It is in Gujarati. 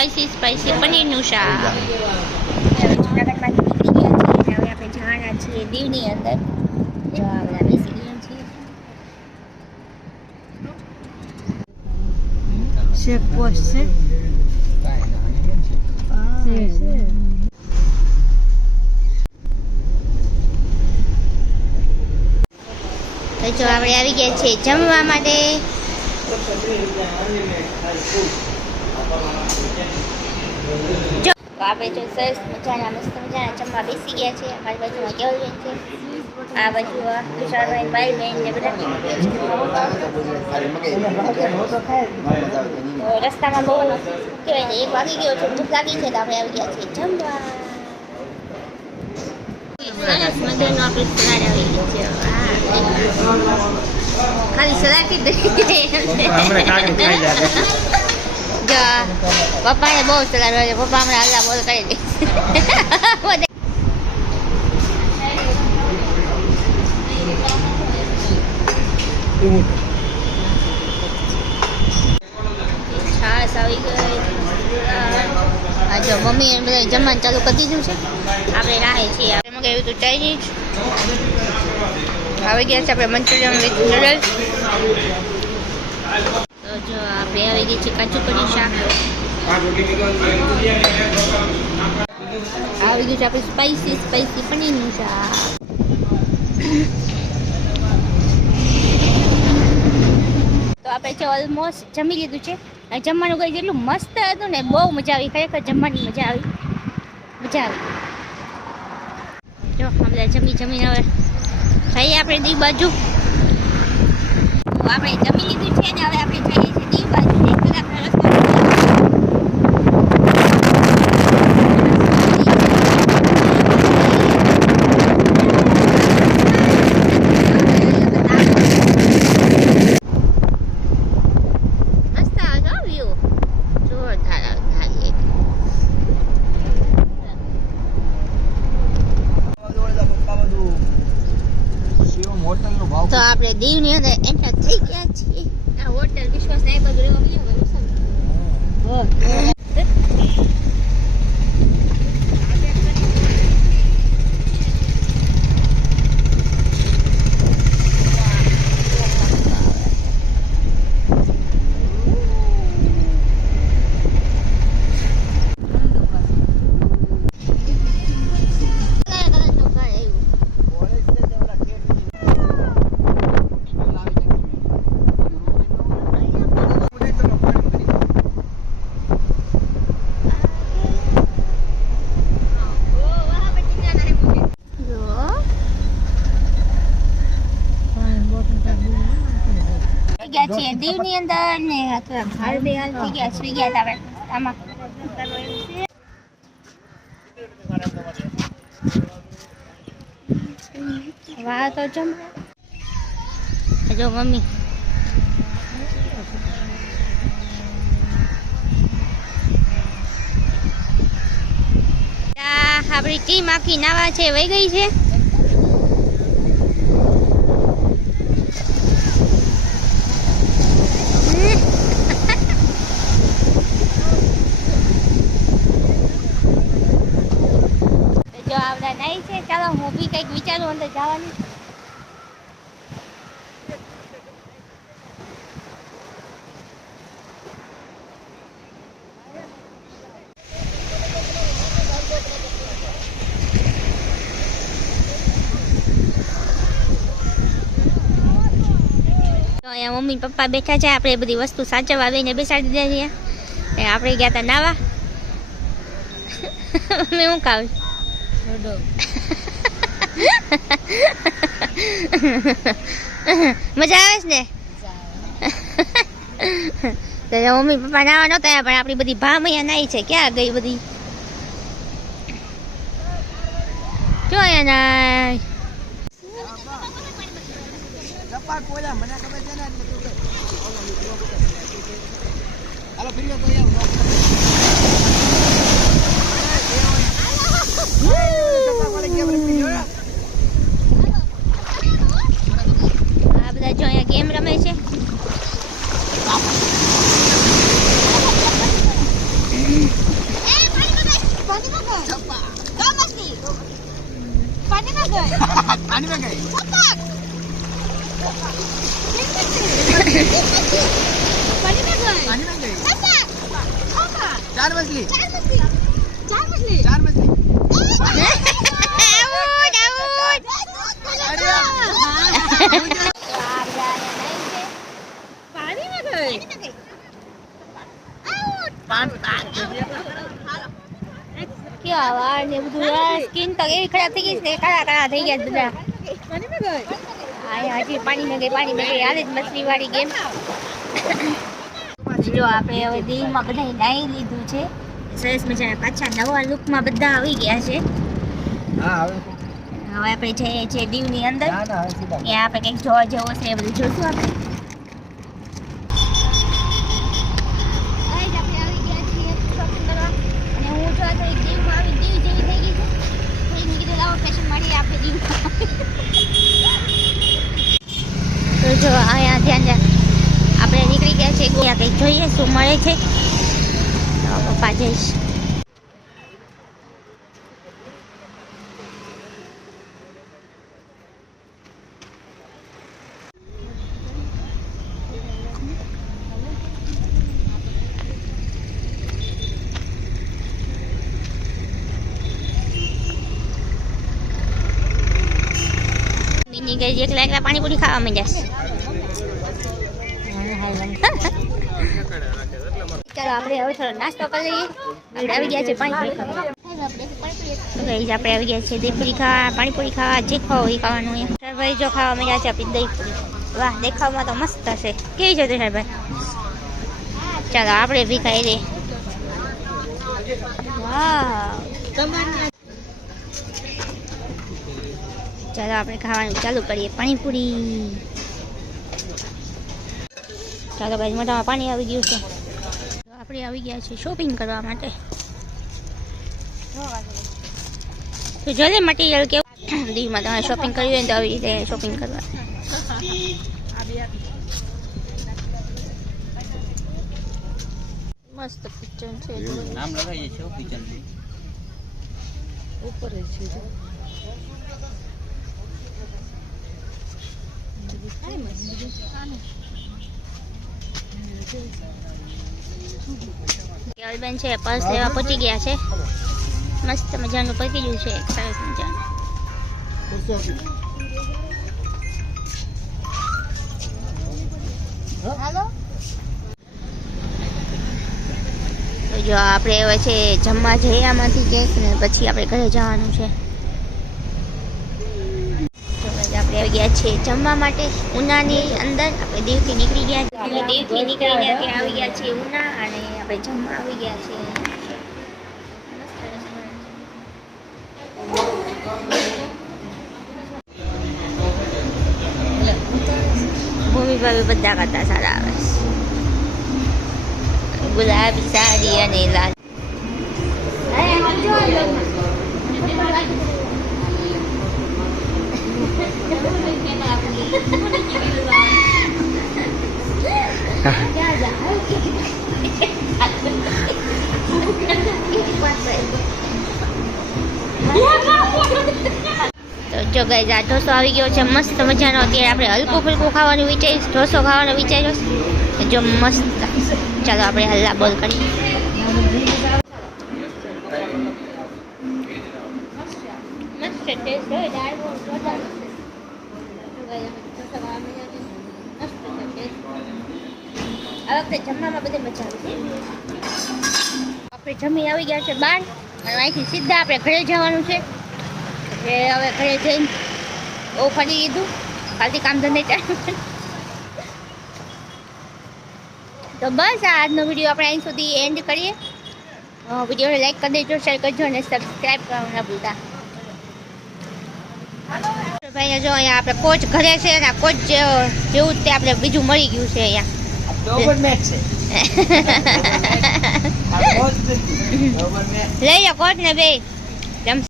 સ્પાઈસી સ્પાઈસી પનીરનું શાક. જુનાગઢમાંથી નીકળી ગયા છીએ અને હવે આપણે જવાના છીએ દીવની અંદર. જો આ બધા બેસી ગયા છીએ. Chef post છે. તો જો આપણે આવી ગયા છીએ જમવા માટે. જો આપણે જો સરસ મજાના મસ્ત મજાના જમવા બેસી ગયા છે. અમારી બાજુમાં કેવલબેન છે, આ બાજુ તુષારભાઈ ભાઈબેન ને બધા રસ્તામાં બહુ કહેવાય ને 1 વાગી ગયો છે, ભૂખ લાગી છે તો આપણે આવી ગયા છીએ જમવા. સરસ મજાનું આપણે સલાડ આવી ગયું છે. ખાલી સલાડ જ જો પપ્પાને બહુ સલાડ હોય છે. પપ્પા હમણાં હલ્લા બોલ કરી દે. છાશ આવી ગઈ. આ જો મમ્મી એને બધા જમવાનું ચાલુ કરી દીધું છે. આપણે રાહે છીએ. આપણે મગાવ્યું હતું ચાઇનીઝ. આવી ગયા છે આપણે મંચુરિયન વિથ નૂડલ્સ. તો જો આપણે આવી ગઈ છે કાચું પનીર શાક. આવી ગયું છે આપણે સ્પાઈસી સ્પાઈસી પનીરનું શાક. તો આપણે છે ઓલમોસ્ટ જમી લીધું છે. જમવાનું કંઈ જેટલું મસ્ત હતું ને, બહુ મજા આવી. ખરેખર જમવાની મજા આવી. જો આપણે જમીને હવે જઈએ આપણે દીવ બાજુ. આપણે જમી લીધું છે ને હવે આપણે જઈએ છીએ દીવ બાજુ. 1 કલાકનો રસ્તો. તો આપણે દીવની અંદર એન્ટર થઈ ગયા છીએ. આ હોટલ વિશ્વાસ ને બધું રહેવા મળ્યું. ગયા છીએ દીવની અંદર ને થોડા હાલ બે હાલ થઈ ગયા, સુઈ ગયા હતા આમાં. વાહ તો જમ જો મમ્મી આપણી ટીમ આખી નાવા છે, વહી ગઈ છે. જો આવડા નહીં છે. ચાલો હું બી કંઈક વિચારું અંદર જવાની. અહીંયા મમ્મી પપ્પા બેઠા છે. આપણે બધી વસ્તુ સાચવવા આવીને બેસાડી દીધા છે. આપણે ગયા હતા નાવા. મેં હું ખાવ મજા આવે છે ને. મમ્મી પપ્પા નાવા નહોતા પણ આપણી બધી ભામ અહીંયા નાઈ છે. ક્યાં ગઈ બધી? જો અહીંયા નાય. આ બધા જો અહીંયા ગેમ રમે છે. पानी में गए पानी में गई पानी में गए पानी में गई चार मछली चार मछली पानी में गए કેવા વાળ ને બધું સ્કિન તો એવી ખરાબ થઈ ગઈ છે કાળા કાળા થઈ ગયા બધા पानी में गए હા હજી પાણી માં ગઈ હાલે જ મછલી વાળી ગેમ જો આપણે હવે દીવમાં બધાય નાઈ લીધું છે સરસ મજાના પાછા નવા લુકમાં બધા આવી ગયા છે હા હવે હવે આપણે જઈએ છીએ દીવની અંદર ના ના હવે સીધા ત્યાં આપણે કંઈક જોવા જેવું છે એ બધું જોશું આપણે ગાઈસ આપણે આવી ગયા છીએ શોપિંગ કરવા અને હું જો તો દીવમાં આવી દીવ જેવી થઈ ગઈ છે મેં કીધું લાવો ફેશન મારીએ આપણે દીવ તો જો અહીંયા ધ્યાન આપણે નીકળી ગયા છે ત્યાં કંઈક જોઈએ શું મળે છે તો પપ્પા જઈશ નીની ગઈ એકલા એકલા પાણીપુરી ખાવા માંડ્યા ચાલો આપણે હવે થોડો નાસ્તો કરી લઈએ આપણે આવી ગયા છે પાણીપુરી ખાવા આપણે આવી ગયા છે દહીંપુરી ખાવા પાણીપુરી ખાવા જે ખાવ એ ખાવાનું અહીંયા ભાઈ જો ખાવા માંડ્યા છે આપણી દહીંપુરી વાહ દેખાવમાં તો મસ્ત હશે કેવી છે ભાઈ ચાલો આપણે બી ખાઈ લઈએ વાહ ચાલો આપણે ખાવાનું ચાલુ કરીએ પાણીપુરી ચાલો ભાઈ મોઢામાં પાણી આવી ગયું છે આપણે આવી ગયા છીએ શોપિંગ કરવા માટે તો જલ્દી મટીરિયલ કેવું દીવમાં તમારે શોપિંગ કરવી હોય ને તો આવી રીતે શોપિંગ કરવા મસ્ત કિચન છે નામ લગાવીએ છીએ કિચન ઉપર છે જો કેવલબેન છે પર્સ લેવા પહોંચી ગયા છે મસ્ત મજાનું પકી ગયું છે સરસ મજાનું તો જો આપણે હવે છે જમવા જઈએ આમાંથી કેક ને પછી આપણે ઘરે જવાનું છે આપણે આવી ગયા છીએ જમવા માટે ઉનાની અંદર આપણે દીવથી નીકળી ગયા છીએ દીવથી નીકળીને ત્યાં આવી ગયા છીએ ઉના અને આપણે જમવા આવી ગયા છીએ ભૂમિ ભાભી બધા કરતા સારા આવે ગુલાબી સાડી અને લાલ તો જો ગાઈઝ આ ઢોસો આવી ગયો છે મસ્ત મજાનો અત્યારે આપણે હલકું ફૂલકું ખાવાનું વિચાર્યું ઢોસો ખાવાનો વિચાર્યો છે જો મસ્ત ચાલો આપણે હલ્લા બોલ કરીએ મસ્ત ટેસ્ટ હોય દાળ આ વખતે જમવામાં બધે મજા આવી આપણે જમી આવી ગયા છે બહાર અને અહીંથી સીધા આપણે ઘરે જવાનું છે એટલે હવે ઘરે જઈને બહુ ફરી લીધું ખાલી કામ ધંધે ચાલુ તો બસ આ આજનો વિડીયો આપણે અહીં સુધી એન્ડ કરીએ વિડીયોને લાઈક કરી દેજો શેર કરજો અને સબસ્ક્રાઈબ કરવાનું ના ભૂલતા ભાઈ જો અહીંયા આપણે કોચ ઘરે છે અને કોચ જેવું જ તે આપણે બીજું મળી ગયું છે અહીંયા લઈ લો કોચ ને બે